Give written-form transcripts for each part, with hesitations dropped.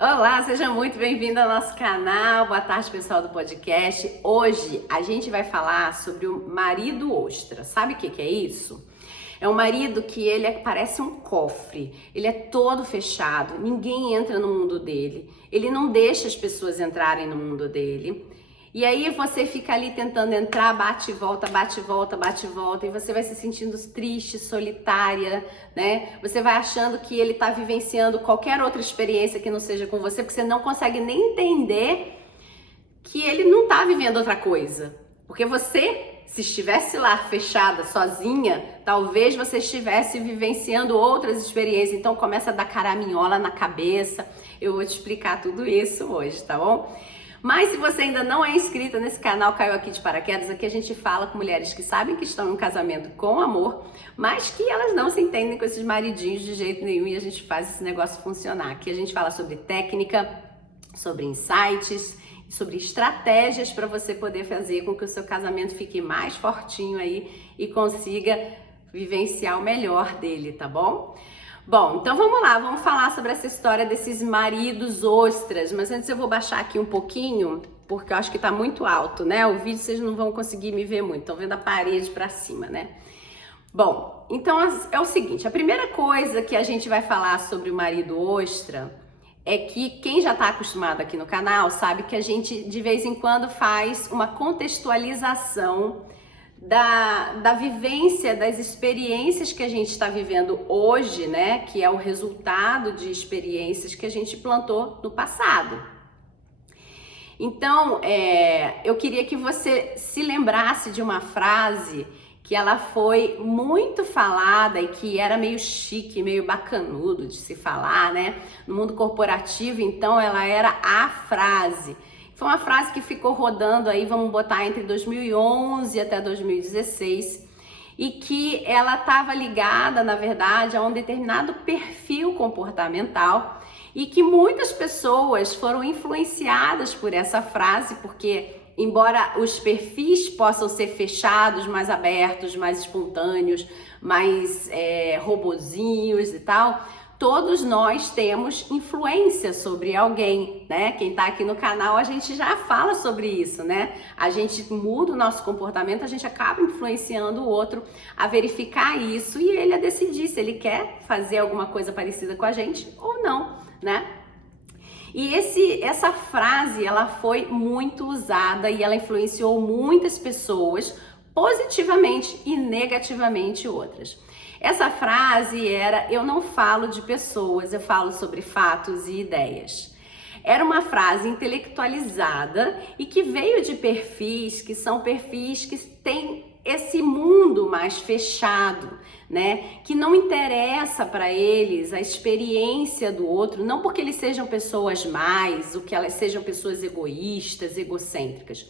Olá, seja muito bem-vindo ao nosso canal. Boa tarde, pessoal do podcast. Hoje a gente vai falar sobre o marido ostra. Sabe o que é isso? É um marido que parece um cofre. Ele é todo fechado, ninguém entra no mundo dele. Ele não deixa as pessoas entrarem no mundo dele. E aí você fica ali tentando entrar, bate e volta, bate e volta, bate e volta, e você vai se sentindo triste, solitária, né? Você vai achando que ele tá vivenciando qualquer outra experiência que não seja com você, porque você não consegue nem entender que ele não tá vivendo outra coisa. Porque você, se estivesse lá fechada, sozinha, talvez você estivesse vivenciando outras experiências. Então começa a dar caraminhola na cabeça. Eu vou te explicar tudo isso hoje, tá bom? Mas se você ainda não é inscrita nesse canal, caiu aqui de paraquedas, aqui a gente fala com mulheres que sabem que estão em um casamento com amor, mas que elas não se entendem com esses maridinhos de jeito nenhum e a gente faz esse negócio funcionar. Aqui a gente fala sobre técnica, sobre insights, sobre estratégias para você poder fazer com que o seu casamento fique mais fortinho aí e consiga vivenciar o melhor dele, tá bom? Bom, então vamos lá, vamos falar sobre essa história desses maridos ostras, mas antes eu vou baixar aqui um pouquinho, porque eu acho que tá muito alto, né? O vídeo vocês não vão conseguir me ver muito, estão vendo a parede pra cima, né? Bom, então é o seguinte, a primeira coisa que a gente vai falar sobre o marido ostra é que quem já tá acostumado aqui no canal sabe que a gente de vez em quando faz uma contextualização da vivência, das experiências que a gente está vivendo hoje, né? Que é o resultado de experiências que a gente plantou no passado. Então, eu queria que você se lembrasse de uma frase que ela foi muito falada e que era meio chique, meio bacanudo de se falar, né? No mundo corporativo, então, ela era a frase. Foi uma frase que ficou rodando aí, vamos botar entre 2011 até 2016, e que ela estava ligada, na verdade, a um determinado perfil comportamental e que muitas pessoas foram influenciadas por essa frase, porque embora os perfis possam ser fechados, mais abertos, mais espontâneos, mais robozinhos e tal, todos nós temos influência sobre alguém, né? Quem tá aqui no canal, a gente já fala sobre isso, né? A gente muda o nosso comportamento, a gente acaba influenciando o outro a verificar isso e ele a decidir se ele quer fazer alguma coisa parecida com a gente ou não, né? E essa frase, ela foi muito usada e ela influenciou muitas pessoas positivamente e negativamente outras. Essa frase era: eu não falo de pessoas, eu falo sobre fatos e ideias. Era uma frase intelectualizada e que veio de perfis que são perfis que têm esse mundo mais fechado, né? Que não interessa para eles a experiência do outro, não porque eles sejam pessoas más, ou que elas sejam pessoas egoístas, egocêntricas.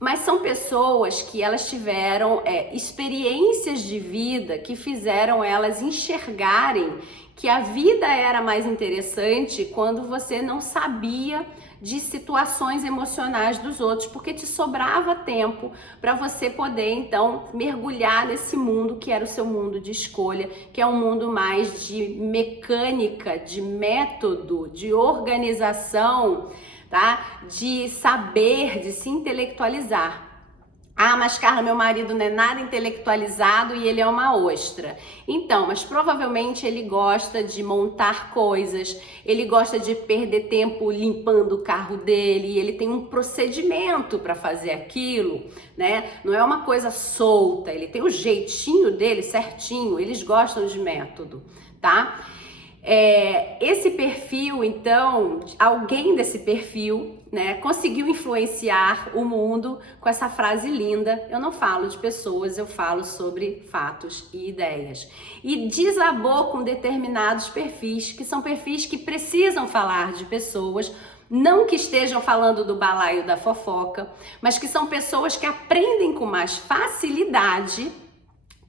Mas são pessoas que elas tiveram experiências de vida que fizeram elas enxergarem que a vida era mais interessante quando você não sabia de situações emocionais dos outros, porque te sobrava tempo para você poder então mergulhar nesse mundo que era o seu mundo de escolha, que é um mundo mais de mecânica, de método, de organização, tá? De saber, de se intelectualizar. Ah, mas Carla, meu marido não é nada intelectualizado e ele é uma ostra. Então, mas provavelmente ele gosta de montar coisas, ele gosta de perder tempo limpando o carro dele, ele tem um procedimento para fazer aquilo, né? Não é uma coisa solta, ele tem o jeitinho dele certinho, eles gostam de método, tá? Esse perfil, então, alguém desse perfil, né, conseguiu influenciar o mundo com essa frase linda: eu não falo de pessoas, eu falo sobre fatos e ideias. E desabou com determinados perfis, que são perfis que precisam falar de pessoas, não que estejam falando do balaio da fofoca, mas que são pessoas que aprendem com mais facilidade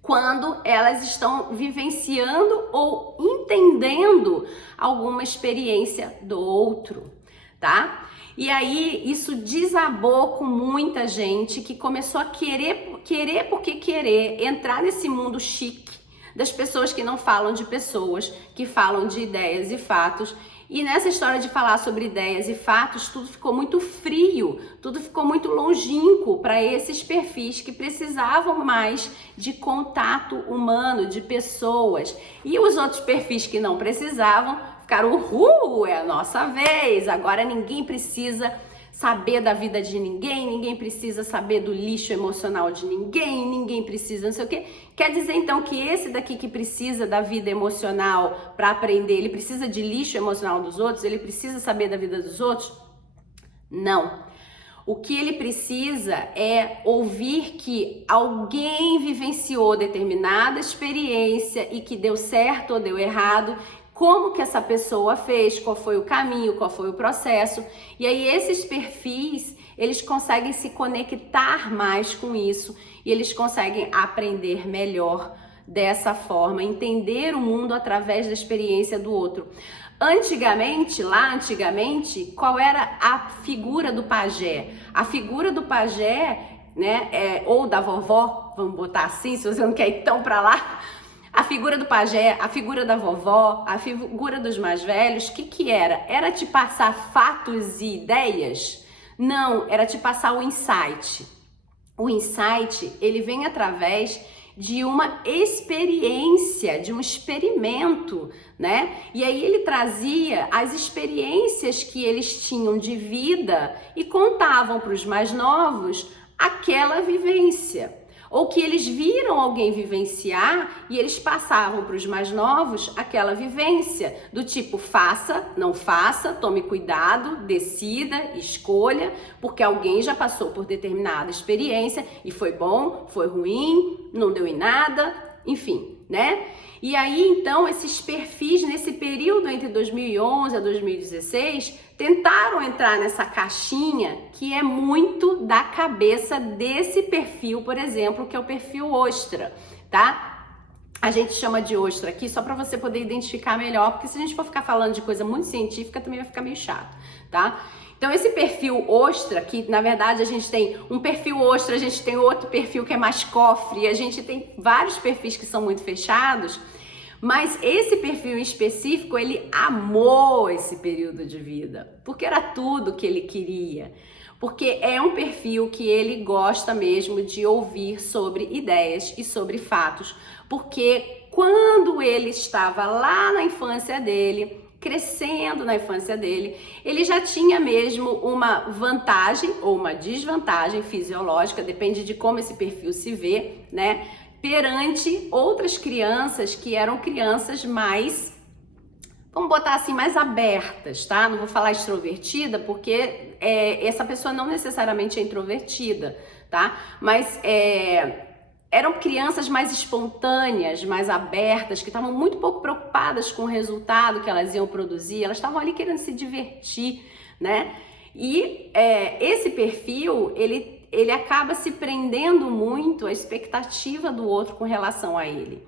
quando elas estão vivenciando ou entendendo alguma experiência do outro, tá? E aí isso desabou com muita gente que começou a querer entrar nesse mundo chique das pessoas que não falam de pessoas, que falam de ideias e fatos E nessa história de falar sobre ideias e fatos, tudo ficou muito frio, tudo ficou muito longínquo para esses perfis que precisavam mais de contato humano, de pessoas. E os outros perfis que não precisavam ficaram, é a nossa vez, agora ninguém precisa saber da vida de ninguém, ninguém precisa saber do lixo emocional de ninguém, ninguém precisa não sei o quê. Quer dizer então que esse daqui que precisa da vida emocional para aprender, ele precisa de lixo emocional dos outros, ele precisa saber da vida dos outros? Não. O que ele precisa é ouvir que alguém vivenciou determinada experiência e que deu certo ou deu errado, como que essa pessoa fez, qual foi o caminho, qual foi o processo. E aí esses perfis, eles conseguem se conectar mais com isso e eles conseguem aprender melhor dessa forma, entender o mundo através da experiência do outro. Antigamente, qual era a figura do pajé? A figura do pajé, né, ou da vovó, vamos botar assim, se você não quer ir tão pra lá, a figura do pajé, a figura da vovó, a figura dos mais velhos, o que era? Era te passar fatos e ideias? Não, era te passar o insight. O insight, ele vem através de uma experiência, de um experimento, né? E aí ele trazia as experiências que eles tinham de vida e contavam para os mais novos aquela vivência. Ou que eles viram alguém vivenciar e eles passavam para os mais novos aquela vivência do tipo faça, não faça, tome cuidado, decida, escolha, porque alguém já passou por determinada experiência e foi bom, foi ruim, não deu em nada, enfim, né? E aí então esses perfis nesse período entre 2011 a 2016 tentaram entrar nessa caixinha que é muito da cabeça desse perfil, por exemplo, que é o perfil ostra, tá? A gente chama de ostra aqui só para você poder identificar melhor, porque se a gente for ficar falando de coisa muito científica também vai ficar meio chato, tá? Então esse perfil ostra, que na verdade a gente tem um perfil ostra, a gente tem outro perfil que é mais cofre, a gente tem vários perfis que são muito fechados, mas esse perfil em específico, ele amou esse período de vida, porque era tudo que ele queria, porque é um perfil que ele gosta mesmo de ouvir sobre ideias e sobre fatos, porque quando ele estava lá na infância dele, crescendo na infância dele, ele já tinha mesmo uma vantagem ou uma desvantagem fisiológica, depende de como esse perfil se vê, né? Perante outras crianças que eram crianças mais, vamos botar assim, mais abertas, tá? Não vou falar extrovertida, porque essa pessoa não necessariamente é introvertida, tá? Mas eram crianças mais espontâneas, mais abertas, que estavam muito pouco preocupadas com o resultado que elas iam produzir, elas estavam ali querendo se divertir, né? E esse perfil, ele acaba se prendendo muito à expectativa do outro com relação a ele.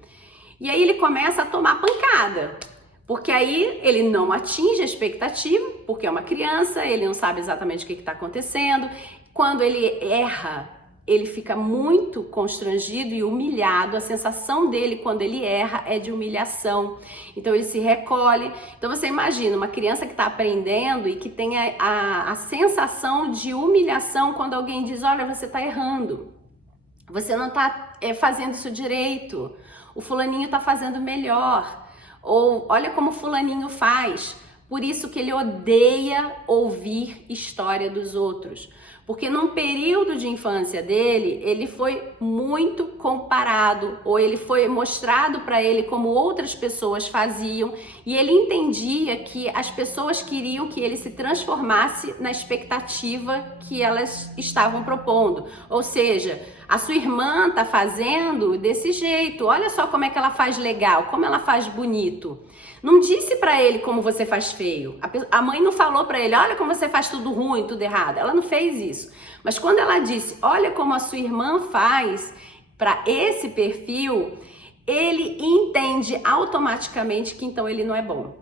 E aí ele começa a tomar pancada, porque aí ele não atinge a expectativa, porque é uma criança, ele não sabe exatamente o que está acontecendo. Quando ele erra, ele fica muito constrangido e humilhado. A sensação dele quando ele erra é de humilhação. Então ele se recolhe. Então você imagina uma criança que está aprendendo e que tem a sensação de humilhação quando alguém diz: olha, você está errando. Você não está fazendo isso direito. O fulaninho está fazendo melhor. Ou olha como o fulaninho faz. Por isso que ele odeia ouvir história dos outros. Porque num período de infância dele, ele foi muito comparado, ou ele foi mostrado para ele como outras pessoas faziam, e ele entendia que as pessoas queriam que ele se transformasse na expectativa que elas estavam propondo. Ou seja, a sua irmã tá fazendo desse jeito, olha só como é que ela faz legal, como ela faz bonito. Não disse pra ele como você faz feio. A mãe não falou pra ele, olha como você faz tudo ruim, tudo errado. Ela não fez isso. Mas quando ela disse, olha como a sua irmã faz, para esse perfil, ele entende automaticamente que então ele não é bom.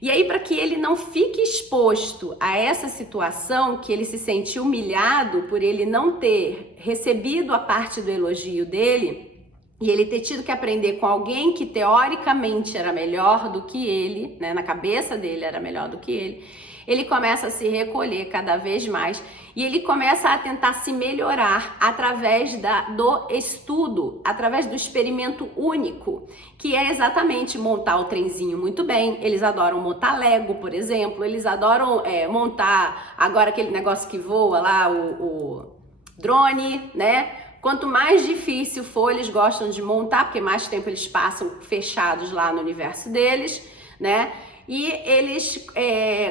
E aí, para que ele não fique exposto a essa situação, que ele se sente humilhado por ele não ter recebido a parte do elogio dele, e ele ter tido que aprender com alguém que teoricamente era melhor do que ele, né, na cabeça dele era melhor do que ele começa a se recolher cada vez mais e ele começa a tentar se melhorar através do estudo, através do experimento único, que é exatamente montar o trenzinho muito bem. Eles adoram montar Lego, por exemplo, eles adoram montar agora aquele negócio que voa lá, o drone, né? Quanto mais difícil for, eles gostam de montar, porque mais tempo eles passam fechados lá no universo deles, né? E eles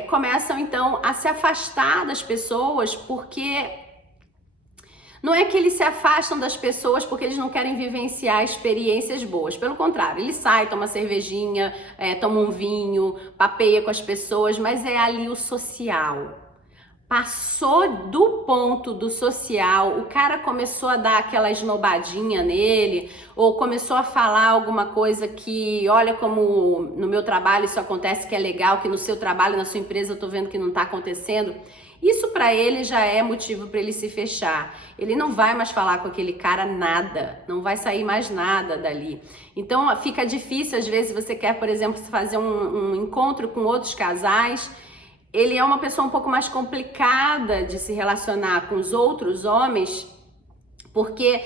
começam então a se afastar das pessoas, porque não é que eles se afastam das pessoas porque eles não querem vivenciar experiências boas. Pelo contrário, eles saem, tomam uma cervejinha, tomam um vinho, papeia com as pessoas, mas é ali o social. Passou do ponto do social, o cara começou a dar aquela esnobadinha nele, ou começou a falar alguma coisa que, olha como no meu trabalho isso acontece, que é legal, que no seu trabalho, na sua empresa eu tô vendo que não tá acontecendo. Isso para ele já é motivo para ele se fechar. Ele não vai mais falar com aquele cara nada, não vai sair mais nada dali. Então fica difícil, às vezes você quer, por exemplo, fazer um encontro com outros casais. Ele é uma pessoa um pouco mais complicada de se relacionar com os outros homens, porque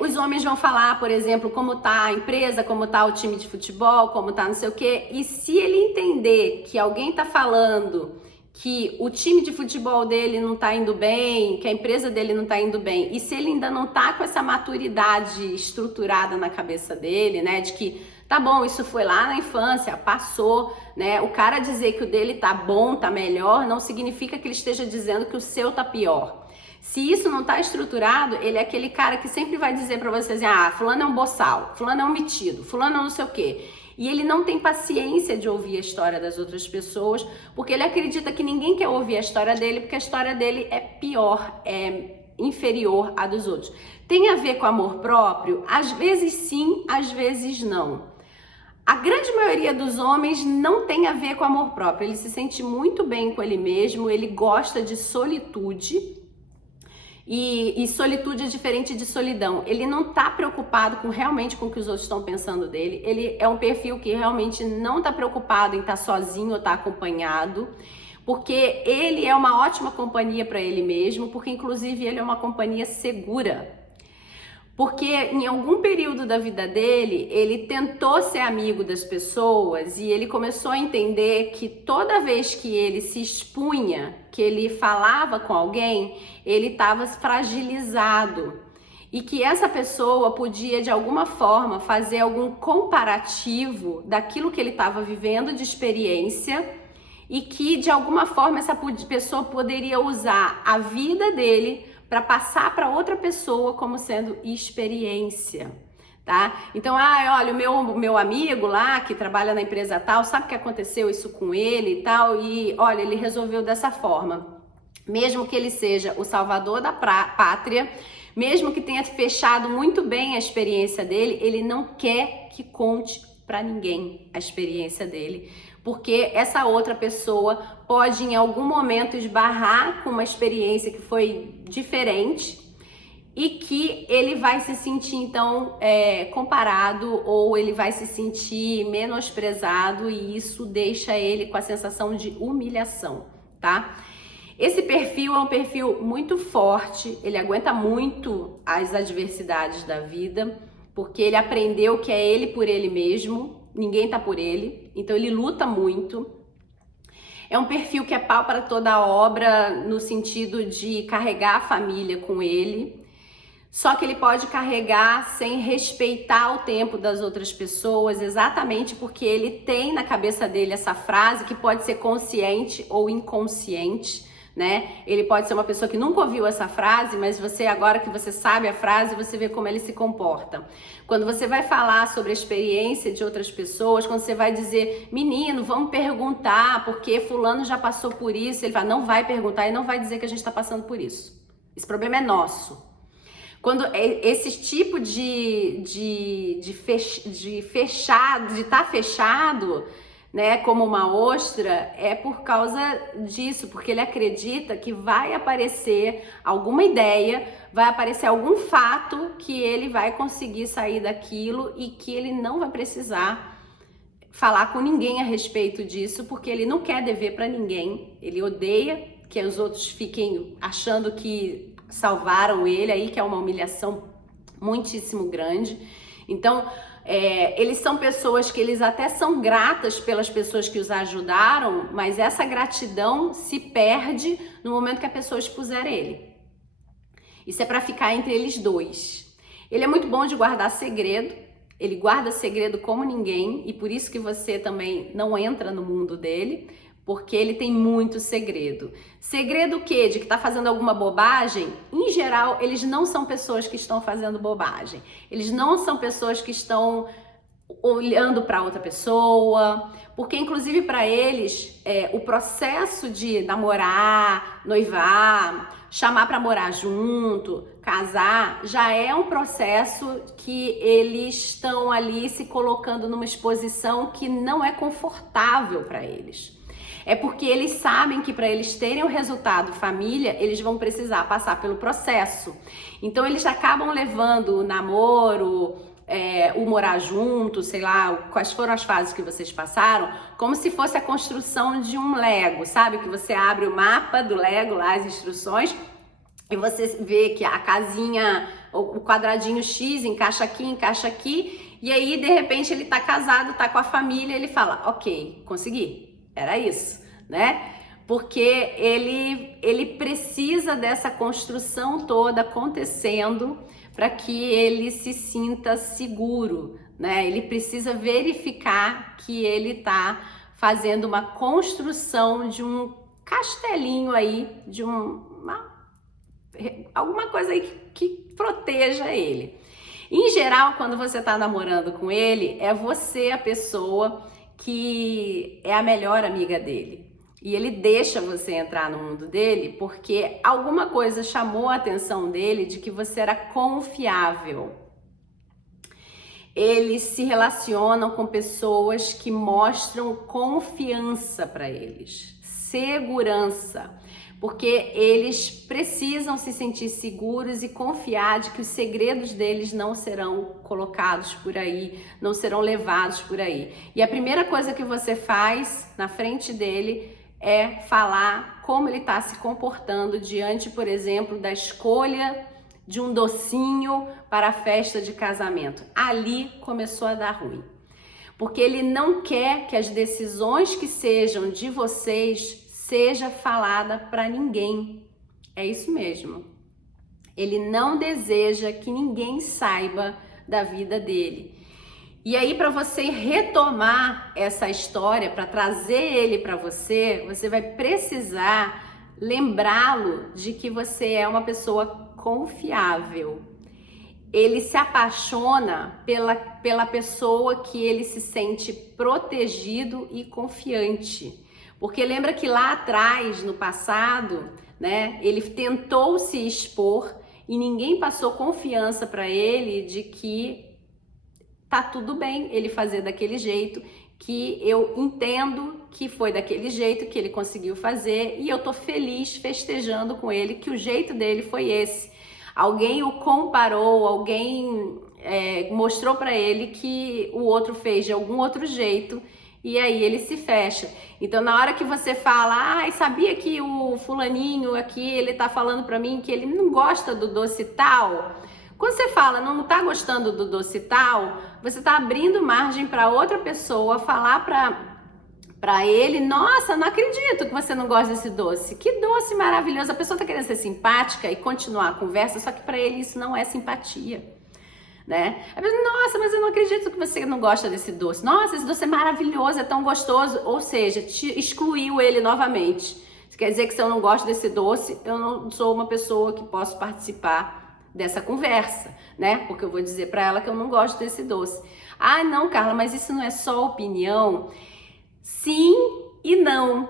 os homens vão falar, por exemplo, como tá a empresa, como tá o time de futebol, como tá não sei o quê, e se ele entender que alguém tá falando que o time de futebol dele não tá indo bem, que a empresa dele não tá indo bem, e se ele ainda não tá com essa maturidade estruturada na cabeça dele, né, de que tá bom, isso foi lá na infância, passou, né? O cara dizer que o dele tá bom, tá melhor, não significa que ele esteja dizendo que o seu tá pior. Se isso não tá estruturado, ele é aquele cara que sempre vai dizer pra você assim, fulano é um boçal, fulano é um metido, fulano é não sei o quê. E ele não tem paciência de ouvir a história das outras pessoas, porque ele acredita que ninguém quer ouvir a história dele, porque a história dele é pior, é inferior à dos outros. Tem a ver com amor próprio? Às vezes sim, às vezes não. A grande maioria dos homens não tem a ver com amor próprio, ele se sente muito bem com ele mesmo, ele gosta de solitude, e solitude é diferente de solidão. Ele não tá preocupado realmente com o que os outros estão pensando dele, ele é um perfil que realmente não tá preocupado em estar sozinho ou estar acompanhado, porque ele é uma ótima companhia para ele mesmo, porque inclusive ele é uma companhia segura. Porque em algum período da vida dele, ele tentou ser amigo das pessoas e ele começou a entender que toda vez que ele se expunha, que ele falava com alguém, ele estava fragilizado. E que essa pessoa podia, de alguma forma, fazer algum comparativo daquilo que ele estava vivendo de experiência e que, de alguma forma, essa pessoa poderia usar a vida dele para passar para outra pessoa como sendo experiência, tá? Então, olha, o meu amigo lá que trabalha na empresa tal, sabe que aconteceu isso com ele e tal, e olha, ele resolveu dessa forma. Mesmo que ele seja o salvador da pátria, mesmo que tenha fechado muito bem a experiência dele, ele não quer que conte para ninguém a experiência dele, porque essa outra pessoa pode em algum momento esbarrar com uma experiência que foi diferente e que ele vai se sentir então comparado, ou ele vai se sentir menosprezado, e isso deixa ele com a sensação de humilhação, tá? Esse perfil é um perfil muito forte, ele aguenta muito as adversidades da vida, porque ele aprendeu que é ele por ele mesmo, ninguém tá por ele, então ele luta muito. É um perfil que é pau para toda a obra, no sentido de carregar a família com ele, só que ele pode carregar sem respeitar o tempo das outras pessoas, exatamente porque ele tem na cabeça dele essa frase que pode ser consciente ou inconsciente, né? Ele pode ser uma pessoa que nunca ouviu essa frase, mas você, agora que você sabe a frase, você vê como ele se comporta. Quando você vai falar sobre a experiência de outras pessoas, quando você vai dizer, menino, vamos perguntar, porque fulano já passou por isso, ele fala, não vai perguntar e não vai dizer que a gente está passando por isso. Esse problema é nosso. Quando esse tipo de estar fechado, né, como uma ostra, é por causa disso, porque ele acredita que vai aparecer alguma ideia, vai aparecer algum fato que ele vai conseguir sair daquilo e que ele não vai precisar falar com ninguém a respeito disso, porque ele não quer dever para ninguém, ele odeia que os outros fiquem achando que salvaram ele, aí que é uma humilhação muitíssimo grande. Então, eles são pessoas que eles até são gratas pelas pessoas que os ajudaram, mas essa gratidão se perde no momento que a pessoa expuser ele. Isso é para ficar entre eles dois. Ele é muito bom de guardar segredo, ele guarda segredo como ninguém, e por isso que você também não entra no mundo dele, porque ele tem muito segredo. Segredo o quê? De que tá fazendo alguma bobagem? Em geral, eles não são pessoas que estão fazendo bobagem. Eles não são pessoas que estão olhando para outra pessoa, porque inclusive para eles o processo de namorar, noivar, chamar para morar junto, casar, já é um processo que eles estão ali se colocando numa exposição que não é confortável para eles. É porque eles sabem que para eles terem o resultado família, eles vão precisar passar pelo processo. Então eles acabam levando o namoro, o morar junto, sei lá, quais foram as fases que vocês passaram, como se fosse a construção de um Lego, sabe? Que você abre o mapa do Lego, lá as instruções, e você vê que a casinha, o quadradinho X encaixa aqui, e aí de repente ele tá casado, tá com a família, ele fala, ok, consegui. Era isso, né? Porque ele precisa dessa construção toda acontecendo para que ele se sinta seguro, né? Ele precisa verificar que ele está fazendo uma construção de um castelinho aí, de alguma coisa aí que proteja ele. Em geral, quando você está namorando com ele, é você a pessoa que é a melhor amiga dele. E ele deixa você entrar no mundo dele porque alguma coisa chamou a atenção dele de que você era confiável. Eles se relacionam com pessoas que mostram confiança para eles, segurança, porque eles precisam se sentir seguros e confiar de que os segredos deles não serão colocados por aí, não serão levados por aí. E a primeira coisa que você faz na frente dele é falar como ele está se comportando diante, por exemplo, da escolha de um docinho para a festa de casamento. Ali começou a dar ruim. Porque ele não quer que as decisões que sejam de vocês seja falada para ninguém. É isso mesmo. Ele não deseja que ninguém saiba da vida dele. E aí, para você retomar essa história, para trazer ele para você, você vai precisar lembrá-lo de que você é uma pessoa confiável. Ele se apaixona pela pessoa que ele se sente protegido e confiante. Porque lembra que lá atrás, no passado, né, ele tentou se expor e ninguém passou confiança para ele de que tá tudo bem ele fazer daquele jeito, que eu entendo que foi daquele jeito que ele conseguiu fazer e eu tô feliz festejando com ele que o jeito dele foi esse. Alguém o comparou, alguém mostrou para ele que o outro fez de algum outro jeito e aí ele se fecha. Então na hora que você fala, sabia que o fulaninho aqui, ele tá falando para mim que ele não gosta do doce tal? Quando você fala não tá gostando do doce tal, você tá abrindo margem para outra pessoa falar para ele, nossa, não acredito que você não gosta desse doce. Que doce maravilhoso. A pessoa tá querendo ser simpática e continuar a conversa, só que para ele isso não é simpatia, né? A pessoa, nossa, mas eu não acredito que você não gosta desse doce. Nossa, esse doce é maravilhoso, é tão gostoso. Ou seja, te excluiu ele novamente. Isso quer dizer que se eu não gosto desse doce, eu não sou uma pessoa que posso participar dessa conversa, né? Porque eu vou dizer para ela que eu não gosto desse doce. Não, Carla, mas isso não é só opinião. Sim e não.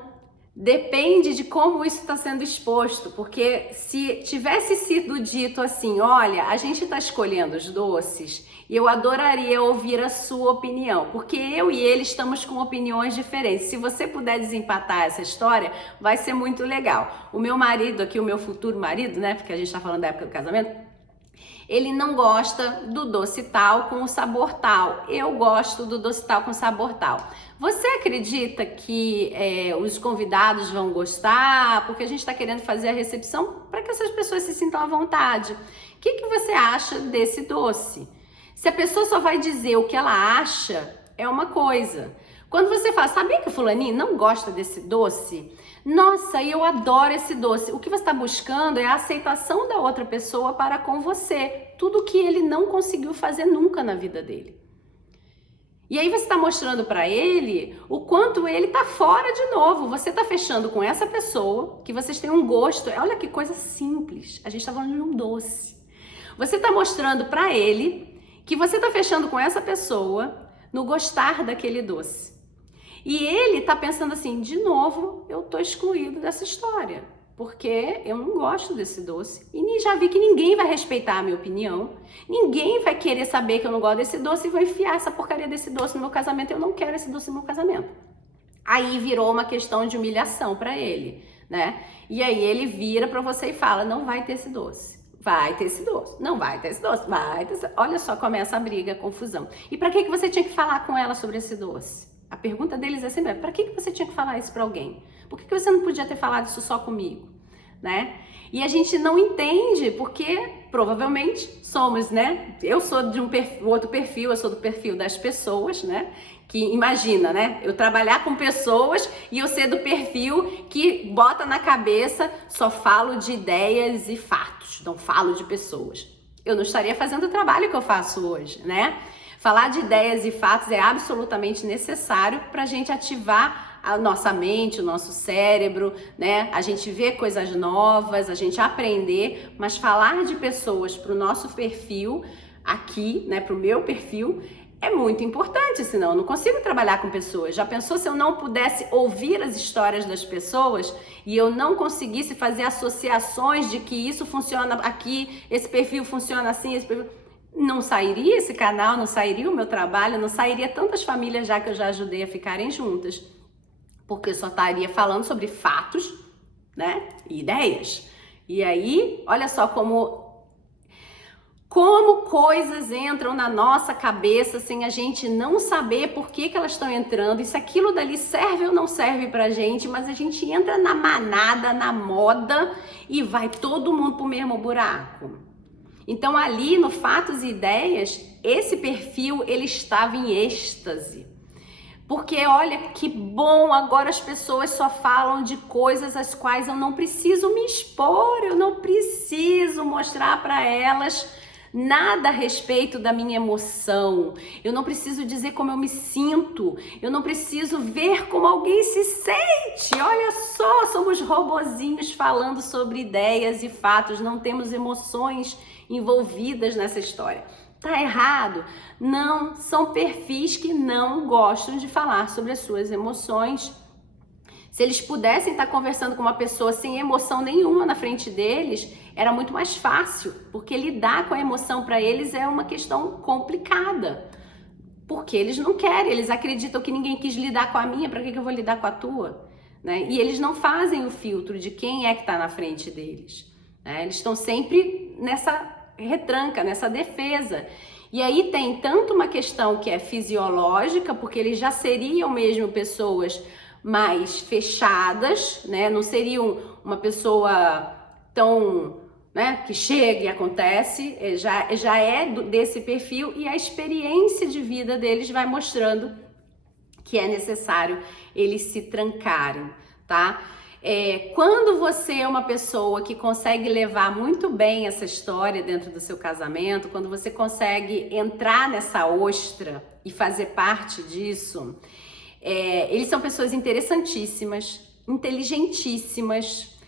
Depende de como isso está sendo exposto, porque se tivesse sido dito assim, olha, a gente está escolhendo os doces e eu adoraria ouvir a sua opinião, porque eu e ele estamos com opiniões diferentes. Se você puder desempatar essa história, vai ser muito legal. O meu marido aqui, o meu futuro marido, né, porque a gente está falando da época do casamento, ele não gosta do doce tal com o sabor tal. Eu gosto do doce tal com sabor tal. Você acredita que os convidados vão gostar? Porque a gente está querendo fazer a recepção para que essas pessoas se sintam à vontade. O que você acha desse doce? Se a pessoa só vai dizer o que ela acha, é uma coisa. Quando você fala, sabia que o fulaninho não gosta desse doce? Nossa, eu adoro esse doce. O que você está buscando é a aceitação da outra pessoa para com você. Tudo que ele não conseguiu fazer nunca na vida dele. E aí você está mostrando para ele o quanto ele está fora de novo. Você está fechando com essa pessoa, que vocês têm um gosto. Olha que coisa simples. A gente está falando de um doce. Você está mostrando para ele que você está fechando com essa pessoa no gostar daquele doce. E ele tá pensando assim, de novo, eu tô excluído dessa história, porque eu não gosto desse doce. E já vi que ninguém vai respeitar a minha opinião, ninguém vai querer saber que eu não gosto desse doce e vou enfiar essa porcaria desse doce no meu casamento. Eu não quero esse doce no meu casamento. Aí virou uma questão de humilhação para ele, né? E aí ele vira para você e fala, não vai ter esse doce. Vai ter esse doce, não vai ter esse doce, vai ter esse... Olha só, começa a briga, a confusão. E para que você tinha que falar com ela sobre esse doce? A pergunta deles é sempre, para que você tinha que falar isso para alguém? Por que você não podia ter falado isso só comigo? Né? E a gente não entende porque provavelmente somos, né? Eu sou de um outro perfil, eu sou do perfil das pessoas, né? Que imagina, né? Eu trabalhar com pessoas e eu ser do perfil que bota na cabeça, só falo de ideias e fatos, não falo de pessoas. Eu não estaria fazendo o trabalho que eu faço hoje, né? Falar de ideias e fatos é absolutamente necessário para a gente ativar a nossa mente, o nosso cérebro, né? A gente ver coisas novas, a gente aprender, mas falar de pessoas para o nosso perfil aqui, né? Para o meu perfil, é muito importante, senão eu não consigo trabalhar com pessoas. Já pensou se eu não pudesse ouvir as histórias das pessoas e eu não conseguisse fazer associações de que isso funciona aqui, esse perfil funciona assim, esse perfil... Não sairia esse canal, não sairia o meu trabalho, não sairia tantas famílias já que eu já ajudei a ficarem juntas, porque eu só estaria falando sobre fatos, né, e ideias. E aí, olha só como coisas entram na nossa cabeça sem a gente não saber por que elas estão entrando, e se aquilo dali serve ou não serve pra gente, mas a gente entra na manada, na moda, e vai todo mundo pro mesmo buraco. Então ali no Fatos e Ideias, esse perfil ele estava em êxtase. Porque olha que bom, agora as pessoas só falam de coisas às quais eu não preciso me expor, eu não preciso mostrar para elas nada a respeito da minha emoção. Eu não preciso dizer como eu me sinto, eu não preciso ver como alguém se sente. Olha só, somos robozinhos falando sobre ideias e fatos, não temos emoções envolvidas nessa história. Tá errado? Não, são perfis que não gostam de falar sobre as suas emoções. Se eles pudessem estar conversando com uma pessoa sem emoção nenhuma na frente deles, era muito mais fácil, porque lidar com a emoção para eles é uma questão complicada. Porque eles não querem, eles acreditam que ninguém quis lidar com a minha, para que eu vou lidar com a tua? Né? E eles não fazem o filtro de quem é que está na frente deles. Né? Eles estão sempre nessa retranca, nessa defesa. E aí tem tanto uma questão que é fisiológica, porque eles já seriam mesmo pessoas mais fechadas, né? Não seriam uma pessoa tão, né, que chega e acontece, já é desse perfil, e a experiência de vida deles vai mostrando que é necessário eles se trancarem, tá? Quando você é uma pessoa que consegue levar muito bem essa história dentro do seu casamento, quando você consegue entrar nessa ostra e fazer parte disso, eles são pessoas interessantíssimas, inteligentíssimas.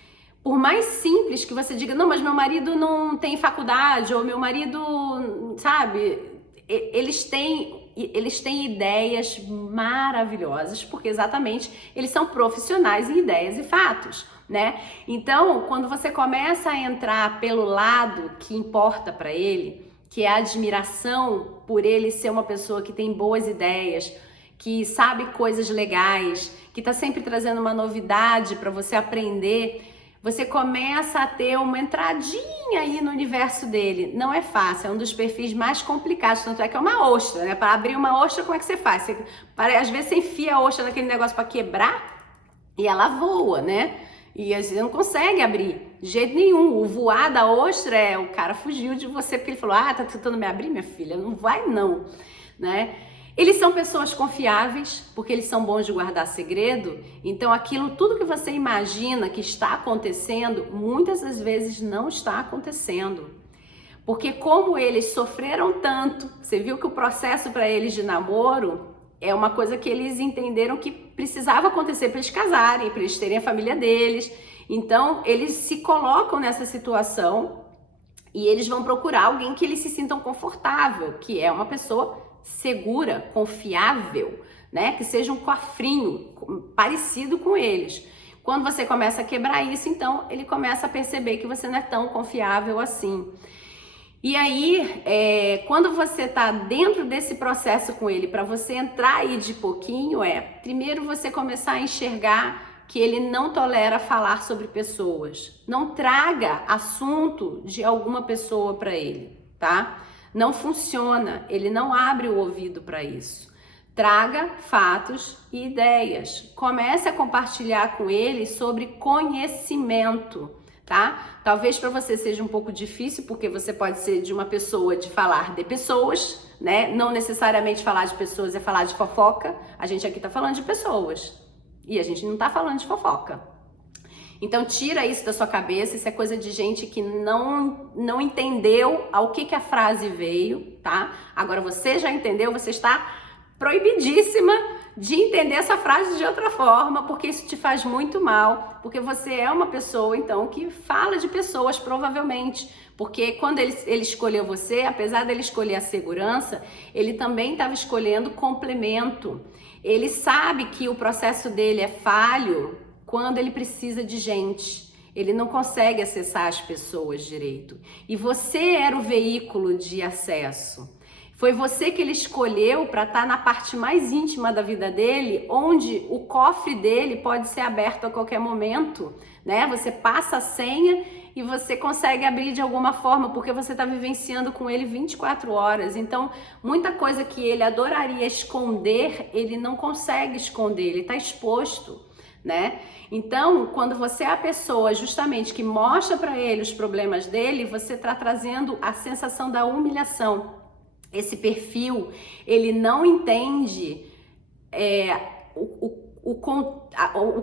Por mais simples que você diga, não, mas meu marido não tem faculdade, ou meu marido, sabe, eles têm eles têm ideias maravilhosas, porque exatamente eles são profissionais em ideias e fatos, né? Então, quando você começa a entrar pelo lado que importa para ele, que é a admiração por ele ser uma pessoa que tem boas ideias, que sabe coisas legais, que está sempre trazendo uma novidade para você aprender, você começa a ter uma entradinha aí no universo dele. Não é fácil, é um dos perfis mais complicados, tanto é que é uma ostra, né? Para abrir uma ostra, como é que você faz? Às vezes você enfia a ostra naquele negócio para quebrar e ela voa, né? E às vezes não consegue abrir de jeito nenhum. O voar da ostra é o cara fugiu de você porque ele falou: ah, tá tentando me abrir, minha filha? Não vai não, né? Eles são pessoas confiáveis, porque eles são bons de guardar segredo. Então aquilo, tudo que você imagina que está acontecendo, muitas das vezes não está acontecendo. Porque como eles sofreram tanto, você viu que o processo para eles de namoro é uma coisa que eles entenderam que precisava acontecer para eles casarem, para eles terem a família deles. Então eles se colocam nessa situação e eles vão procurar alguém que eles se sintam confortável, que é uma pessoa segura, confiável, né? Que seja um cofrinho parecido com eles. Quando você começa a quebrar isso, então ele começa a perceber que você não é tão confiável assim. E aí, quando você tá dentro desse processo com ele, para você entrar aí de pouquinho, primeiro você começar a enxergar que ele não tolera falar sobre pessoas. Não traga assunto de alguma pessoa para ele, tá? Não funciona, ele não abre o ouvido para isso. Traga fatos e ideias. Comece a compartilhar com ele sobre conhecimento, tá? Talvez para você seja um pouco difícil, porque você pode ser de uma pessoa de falar de pessoas, né? Não necessariamente falar de pessoas é falar de fofoca. A gente aqui tá falando de pessoas e a gente não tá falando de fofoca. Então tira isso da sua cabeça, isso é coisa de gente que não entendeu ao que a frase veio, tá? Agora você já entendeu, você está proibidíssima de entender essa frase de outra forma, porque isso te faz muito mal, porque você é uma pessoa, então, que fala de pessoas, provavelmente, porque quando ele escolheu você, apesar dele escolher a segurança, ele também estava escolhendo complemento. Ele sabe que o processo dele é falho quando ele precisa de gente. Ele não consegue acessar as pessoas direito. E você era o veículo de acesso. Foi você que ele escolheu para estar na parte mais íntima da vida dele, onde o cofre dele pode ser aberto a qualquer momento, né? Você passa a senha e você consegue abrir de alguma forma, porque você está vivenciando com ele 24 horas. Então, muita coisa que ele adoraria esconder, ele não consegue esconder, ele está exposto, né? Então, quando você é a pessoa justamente que mostra para ele os problemas dele, você está trazendo a sensação da humilhação. Esse perfil, ele não entende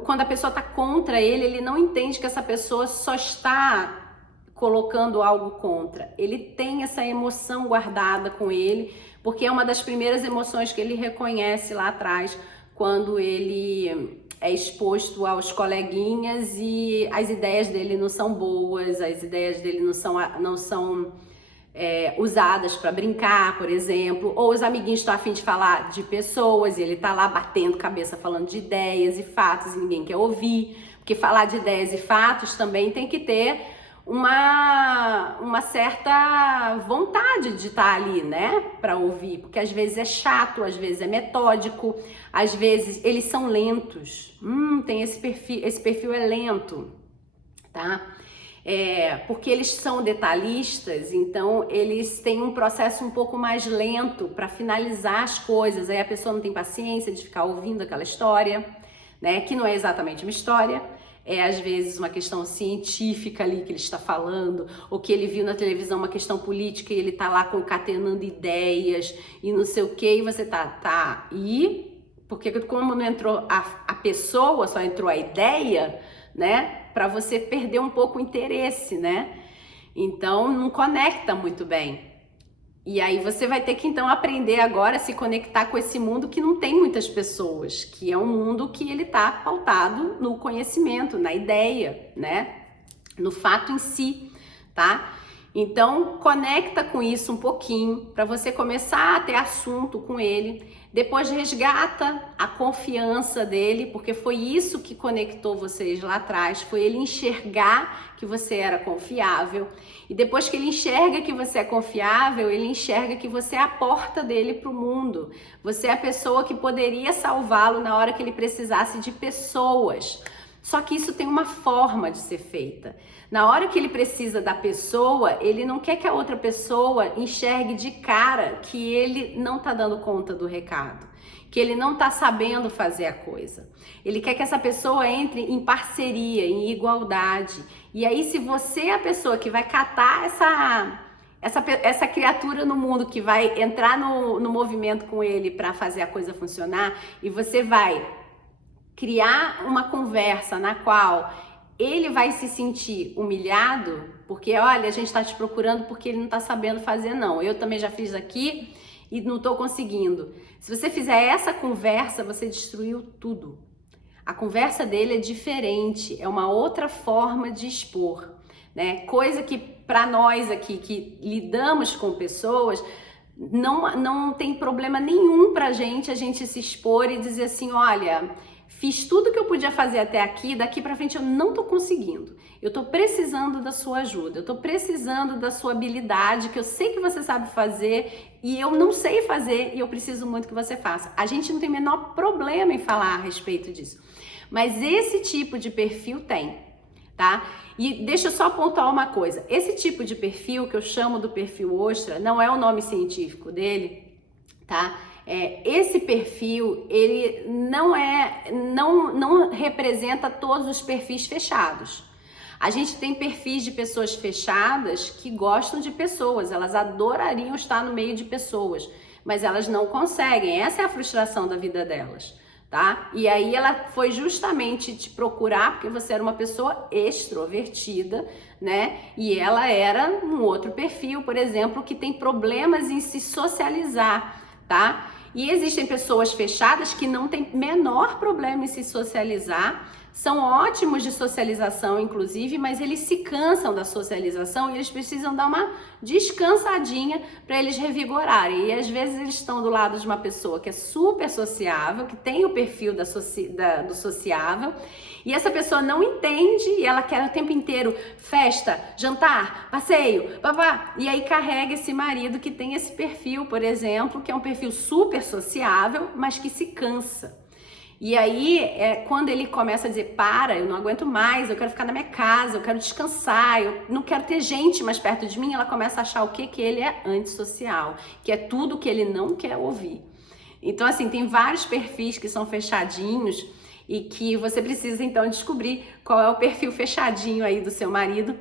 quando a pessoa está contra ele, ele não entende que essa pessoa só está colocando algo contra. Ele tem essa emoção guardada com ele, porque é uma das primeiras emoções que ele reconhece lá atrás, quando ele é exposto aos coleguinhas e as ideias dele não são boas, as ideias dele não são usadas para brincar, por exemplo, ou os amiguinhos estão a fim de falar de pessoas e ele tá lá batendo cabeça falando de ideias e fatos e ninguém quer ouvir, porque falar de ideias e fatos também tem que ter uma certa vontade de estar ali, né, para ouvir, porque às vezes é chato, às vezes é metódico, às vezes eles são lentos, tem esse perfil é lento, tá? Porque eles são detalhistas, então eles têm um processo um pouco mais lento para finalizar as coisas. Aí a pessoa não tem paciência de ficar ouvindo aquela história, né? Que não é exatamente uma história, é às vezes uma questão científica ali que ele está falando, ou que ele viu na televisão uma questão política e ele tá lá concatenando ideias e não sei o que, e você porque como não entrou a pessoa, só entrou a ideia, né? Para você perder um pouco o interesse, né? Então não conecta muito bem. E aí você vai ter que então aprender agora a se conectar com esse mundo que não tem muitas pessoas, que é um mundo que ele tá pautado no conhecimento, na ideia, né? No fato em si, tá? Então, conecta com isso um pouquinho para você começar a ter assunto com ele. Depois resgata a confiança dele, porque foi isso que conectou vocês lá atrás, foi ele enxergar que você era confiável. E depois que ele enxerga que você é confiável, ele enxerga que você é a porta dele para o mundo. Você é a pessoa que poderia salvá-lo na hora que ele precisasse de pessoas. Só que isso tem uma forma de ser feita. Na hora que ele precisa da pessoa, ele não quer que a outra pessoa enxergue de cara que ele não tá dando conta do recado, que ele não tá sabendo fazer a coisa. Ele quer que essa pessoa entre em parceria, em igualdade. E aí, se você é a pessoa que vai catar essa criatura no mundo, que vai entrar no movimento com ele para fazer a coisa funcionar, e você vai criar uma conversa na qual ele vai se sentir humilhado, porque olha, a gente está te procurando porque ele não está sabendo fazer não. Eu também já fiz aqui e não estou conseguindo. Se você fizer essa conversa, você destruiu tudo. A conversa dele é diferente, é uma outra forma de expor, né? Coisa que para nós aqui que lidamos com pessoas, não tem problema nenhum pra gente a gente se expor e dizer assim, olha, fiz tudo que eu podia fazer até aqui, daqui pra frente eu não tô conseguindo. Eu tô precisando da sua ajuda, eu tô precisando da sua habilidade, que eu sei que você sabe fazer e eu não sei fazer e eu preciso muito que você faça. A gente não tem o menor problema em falar a respeito disso. Mas esse tipo de perfil tem, tá? E deixa eu só pontuar uma coisa. Esse tipo de perfil, que eu chamo do perfil ostra, não é o nome científico dele, tá? Esse perfil, ele não representa todos os perfis fechados. A gente tem perfis de pessoas fechadas que gostam de pessoas, elas adorariam estar no meio de pessoas, mas elas não conseguem, essa é a frustração da vida delas, tá? E aí ela foi justamente te procurar porque você era uma pessoa extrovertida, né? E ela era um outro perfil, por exemplo, que tem problemas em se socializar, tá? E existem pessoas fechadas que não têm menor problema em se socializar, são ótimos de socialização, inclusive, mas eles se cansam da socialização e eles precisam dar uma descansadinha para eles revigorarem. E às vezes eles estão do lado de uma pessoa que é super sociável, que tem o perfil do sociável, e essa pessoa não entende e ela quer o tempo inteiro festa, jantar, passeio, papá. E aí carrega esse marido que tem esse perfil, por exemplo, que é um perfil super sociável, mas que se cansa. E aí, quando ele começa a dizer, eu não aguento mais, eu quero ficar na minha casa, eu quero descansar, eu não quero ter gente mais perto de mim, ela começa a achar o quê? Que ele é antissocial, que é tudo que ele não quer ouvir. Então, assim, tem vários perfis que são fechadinhos e que você precisa, então, descobrir qual é o perfil fechadinho aí do seu marido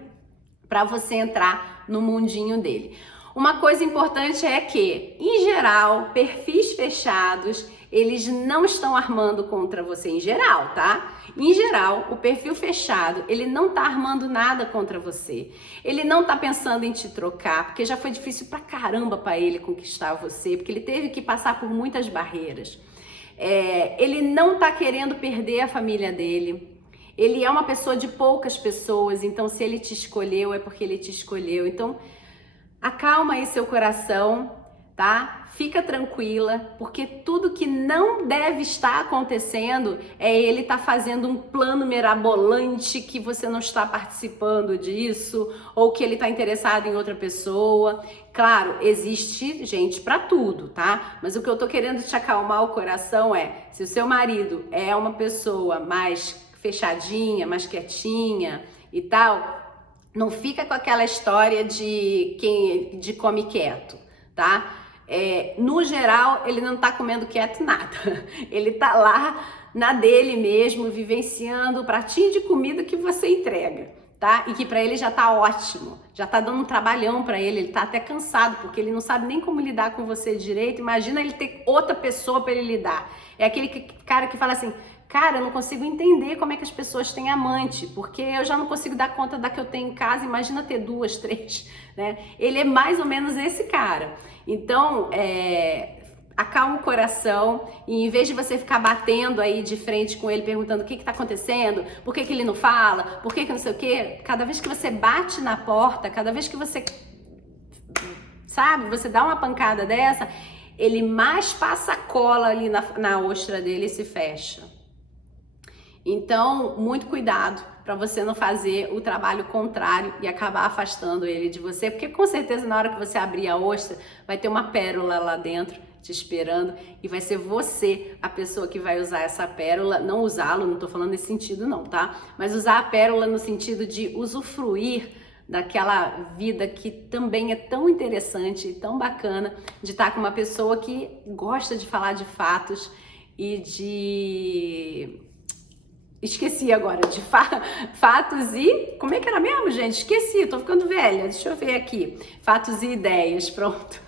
para você entrar no mundinho dele. Uma coisa importante é que, em geral, perfis fechados, eles não estão armando contra você em geral, tá? Em geral, o perfil fechado, ele não tá armando nada contra você. Ele não tá pensando em te trocar, porque já foi difícil pra caramba pra ele conquistar você, porque ele teve que passar por muitas barreiras. Ele não tá querendo perder a família dele. Ele é uma pessoa de poucas pessoas, então se ele te escolheu, é porque ele te escolheu. Então, acalma aí seu coração, tá? Fica tranquila, porque tudo que não deve estar acontecendo é ele tá fazendo um plano mirabolante que você não está participando disso, ou que ele tá interessado em outra pessoa. Claro, existe gente pra tudo, tá? Mas o que eu tô querendo te acalmar o coração é, se o seu marido é uma pessoa mais fechadinha, mais quietinha e tal, não fica com aquela história de come quieto, tá? No geral, ele não tá comendo quieto nada. Ele tá lá na dele mesmo, vivenciando o pratinho de comida que você entrega, tá? E que pra ele já tá ótimo, já tá dando um trabalhão pra ele tá até cansado, porque ele não sabe nem como lidar com você direito. Imagina ele ter outra pessoa pra ele lidar. É aquele cara que fala assim, cara, eu não consigo entender como é que as pessoas têm amante, porque eu já não consigo dar conta da que eu tenho em casa, imagina ter 2, 3, né? Ele é mais ou menos esse cara. Então, acalma o coração e em vez de você ficar batendo aí de frente com ele, perguntando o que tá acontecendo, por que ele não fala, por que não sei o quê, cada vez que você bate na porta, cada vez que você, sabe, você dá uma pancada dessa, ele mais passa cola ali na ostra dele e se fecha. Então, muito cuidado para você não fazer o trabalho contrário e acabar afastando ele de você, porque com certeza na hora que você abrir a ostra, vai ter uma pérola lá dentro te esperando e vai ser você a pessoa que vai usar essa pérola, não usá-lo, não tô falando nesse sentido não, tá? Mas usar a pérola no sentido de usufruir daquela vida que também é tão interessante e tão bacana de estar com uma pessoa que gosta de falar de fatos e de... Esqueci agora, de fatos e... Como é que era mesmo, gente? Esqueci, tô ficando velha. Deixa eu ver aqui. Fatos e ideias, pronto.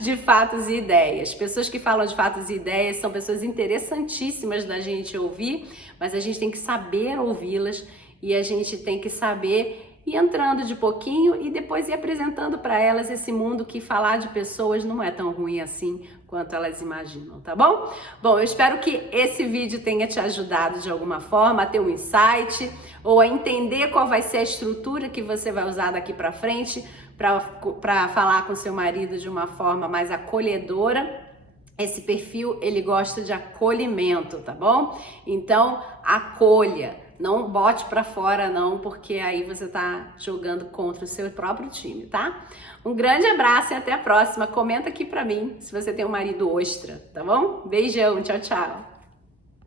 De fatos e ideias. Pessoas que falam de fatos e ideias são pessoas interessantíssimas da gente ouvir, mas a gente tem que saber ouvi-las e a gente tem que saber ir entrando de pouquinho e depois ir apresentando para elas esse mundo que falar de pessoas não é tão ruim assim quanto elas imaginam, tá bom? Bom, eu espero que esse vídeo tenha te ajudado de alguma forma a ter um insight ou a entender qual vai ser a estrutura que você vai usar daqui para frente para falar com seu marido de uma forma mais acolhedora. Esse perfil, ele gosta de acolhimento, tá bom? Então, acolha. Não bote pra fora não, porque aí você tá jogando contra o seu próprio time, tá? Um grande abraço e até a próxima. Comenta aqui pra mim se você tem um marido ostra, tá bom? Beijão, tchau, tchau.